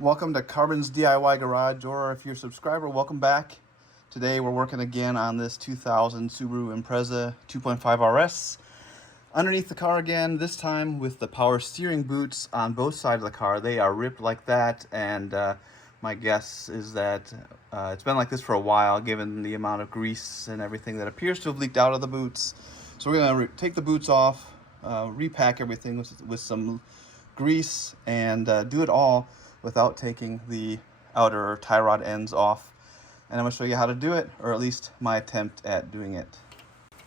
Welcome to Carbon's DIY Garage, or if you're a subscriber, welcome back. Today we're working again on this 2000 Subaru Impresa 2.5 RS. Underneath the car again, this time with the power steering boots on both sides of the car. They are ripped like that, and my guess is that it's been like this for a while, given the amount of grease and everything that appears to have leaked out of the boots. So we're going to take the boots off, repack everything with some grease, and do it all without taking the outer tie rod ends off. And I'm going to show you how to do it, or at least my attempt at doing it.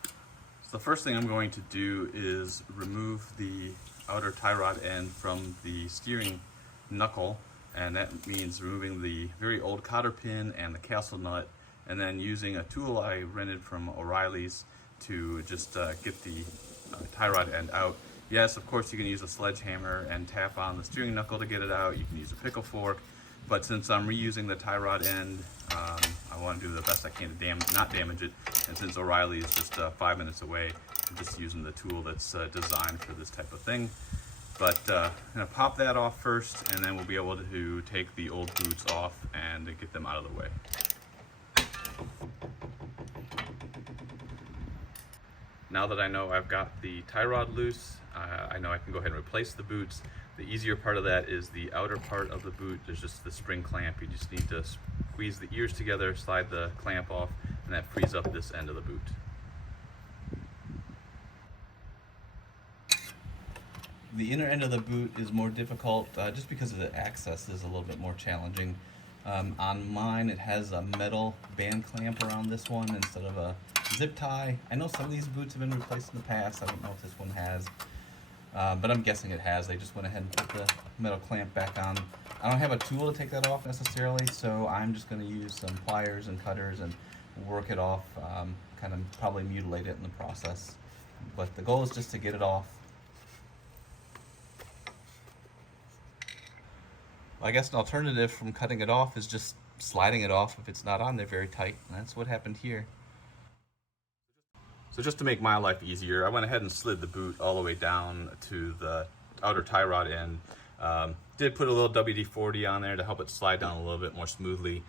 So the first thing I'm going to do is remove the outer tie rod end from the steering knuckle, and that means removing the very old cotter pin and the castle nut, and then using a tool I rented from O'Reilly's to just get the tie rod end out. Yes, of course you can use a sledgehammer and tap on the steering knuckle to get it out. You can use a pickle fork, but since I'm reusing the tie rod end, I want to do the best I can to not damage it. And since O'Reilly is just 5 minutes away, I'm just using the tool that's designed for this type of thing. But I'm going to pop that off first, and then we'll be able to take the old boots off and get them out of the way. Now that I know I've got the tie rod loose, I know I can go ahead and replace the boots. The easier part of that is the outer part of the boot. There's just the spring clamp. You just need to squeeze the ears together, slide the clamp off, and that frees up this end of the boot. The inner end of the boot is more difficult just because the access is a little bit more challenging. On mine, it has a metal band clamp around this one instead of a zip tie. I know some of these boots have been replaced in the past. I don't know if this one has, but I'm guessing it has. They just went ahead and put the metal clamp back on. I don't have a tool to take that off necessarily, so I'm just going to use some pliers and cutters and work it off, kind of probably mutilate it in the process. But the goal is just to get it off. I guess an alternative from cutting it off is just sliding it off if it's not on there very tight, and that's what happened here. So just to make my life easier, I went ahead and slid the boot all the way down to the outer tie rod end. Did put a little WD-40 on there to help it slide down a little bit more smoothly,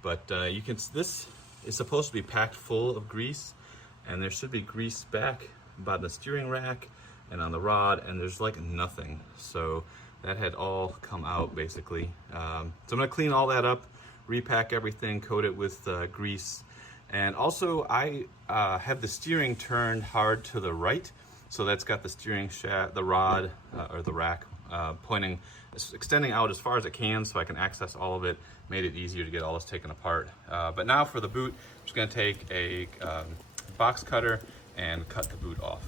but this is supposed to be packed full of grease, and there should be grease back by the steering rack and on the rod, and there's like nothing. So that had all come out basically. So I'm gonna clean all that up, repack everything, coat it with grease. And also I have the steering turned hard to the right, so that's got the steering shaft, the rod, or the rack extending out as far as it can so I can access all of it. Made it easier to get all this taken apart. But now for the boot, I'm just gonna take a box cutter and cut the boot off.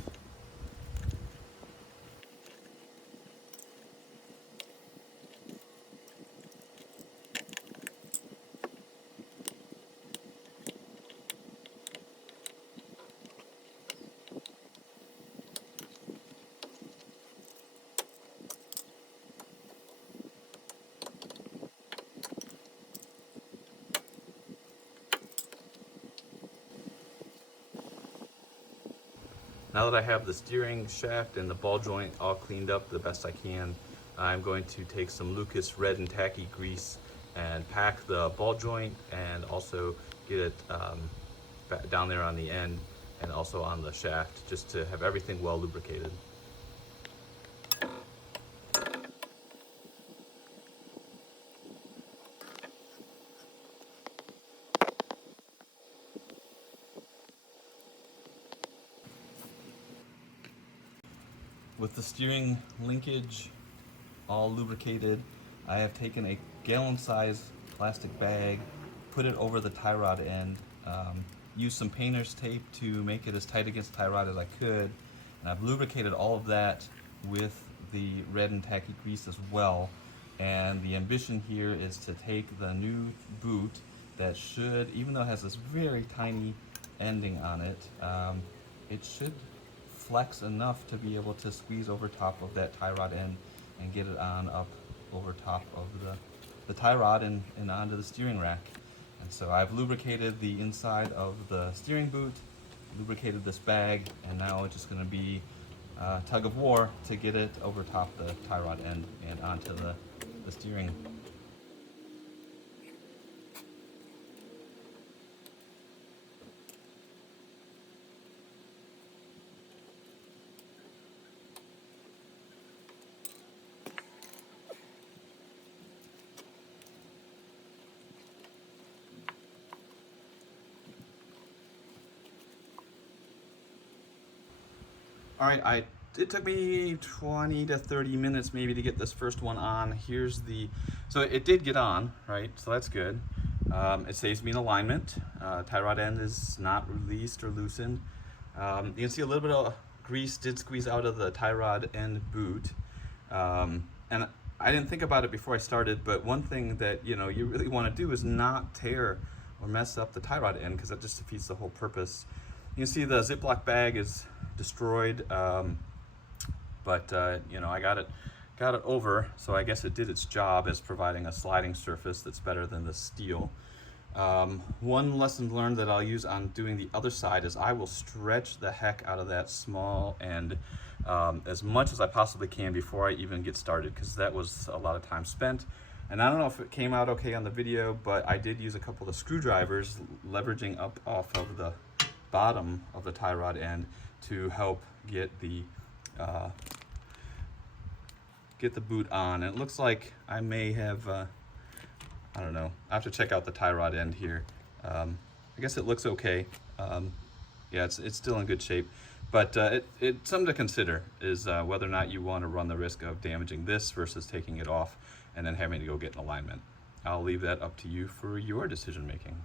Now that I have the steering shaft and the ball joint all cleaned up the best I can, I'm going to take some Lucas red and tacky grease and pack the ball joint, and also get it down there on the end and also on the shaft, just to have everything well lubricated. With the steering linkage all lubricated, I have taken a gallon-sized plastic bag, put it over the tie rod end, used some painter's tape to make it as tight against the tie rod as I could, and I've lubricated all of that with the red and tacky grease as well. And the ambition here is to take the new boot that should, even though it has this very tiny ending on it, it should flex enough to be able to squeeze over top of that tie rod end and get it on up over top of the tie rod and onto the steering rack. And so I've lubricated the inside of the steering boot, lubricated this bag, and now it's just going to be tug of war to get it over top the tie rod end and onto the steering. All right, it took me 20 to 30 minutes maybe to get this first one on. So it did get on, right? So that's good. It saves me in alignment. Tie rod end is not released or loosened. You can see a little bit of grease did squeeze out of the tie rod end boot. And I didn't think about it before I started, but one thing that you really want to do is not tear or mess up the tie rod end, because that just defeats the whole purpose. You can see the Ziploc bag is destroyed, but I got it over, so I guess it did its job as providing a sliding surface that's better than the steel. One lesson learned that I'll use on doing the other side is I will stretch the heck out of that small end as much as I possibly can before I even get started, because that was a lot of time spent. And I don't know if it came out okay on the video, but I did use a couple of screwdrivers leveraging up off of the bottom of the tie rod end to help get the boot on. And it looks like I may have I don't know, I have to check out the tie rod end here. I guess it looks okay. Yeah, it's still in good shape, but it's something to consider is whether or not you want to run the risk of damaging this versus taking it off and then having to go get an alignment. I'll leave that up to you for your decision making.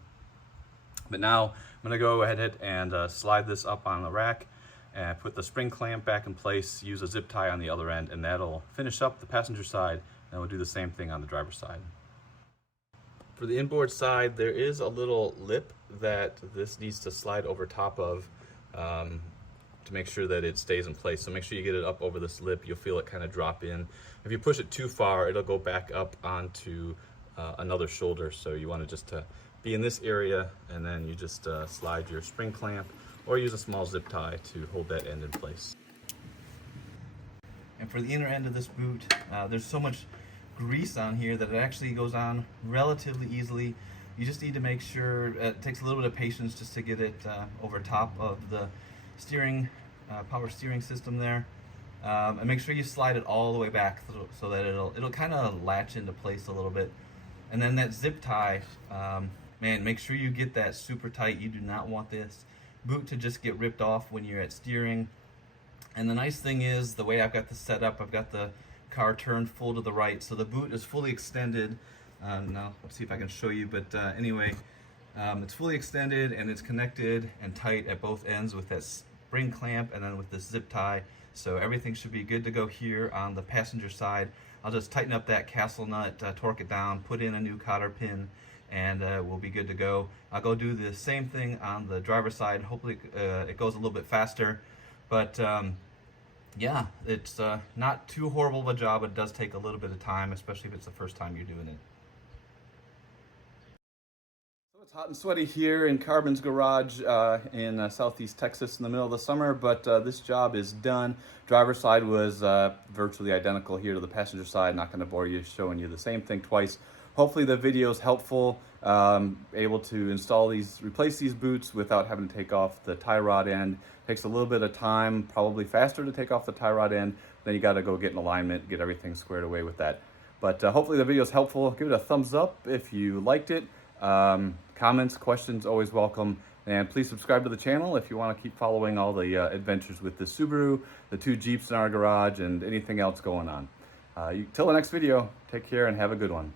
But now I'm gonna go ahead and slide this up on the rack and put the spring clamp back in place, use a zip tie on the other end, and that'll finish up the passenger side, and we'll do the same thing on the driver's side. For the inboard side, there is a little lip that this needs to slide over top of to make sure that it stays in place. So make sure you get it up over this lip. You'll feel it kind of drop in. If you push it too far, it'll go back up onto another shoulder. So you want to just be in this area, and then you just slide your spring clamp or use a small zip tie to hold that end in place. And for the inner end of this boot, there's so much grease on here that it actually goes on relatively easily. You just need to make sure, it takes a little bit of patience just to get it over top of the steering, power steering system there. And make sure you slide it all the way back so that it'll kind of latch into place a little bit. And then that zip tie, man, make sure you get that super tight. You do not want this boot to just get ripped off when you're at steering. And the nice thing is, the way I've got this set up, I've got the car turned full to the right, so the boot is fully extended. Now let's see if I can show you, but anyway, it's fully extended and it's connected and tight at both ends with that spring clamp and then with this zip tie. So everything should be good to go here on the passenger side. I'll just tighten up that castle nut, torque it down, put in a new cotter pin, and we'll be good to go. I'll go do the same thing on the driver's side. Hopefully it goes a little bit faster, but yeah, it's not too horrible of a job. It does take a little bit of time, especially if it's the first time you're doing it. So it's hot and sweaty here in Carbon's garage in southeast Texas in the middle of the summer, but this job is done. Driver's side was virtually identical here to the passenger side. Not going to bore you showing you the same thing twice. Hopefully the video is helpful, able to replace these boots without having to take off the tie rod end. Takes a little bit of time, probably faster to take off the tie rod end. Then you got to go get an alignment, get everything squared away with that. But hopefully the video is helpful. Give it a thumbs up if you liked it. Comments, questions, always welcome. And please subscribe to the channel if you want to keep following all the adventures with the Subaru, the 2 Jeeps in our garage, and anything else going on. Till the next video, take care and have a good one.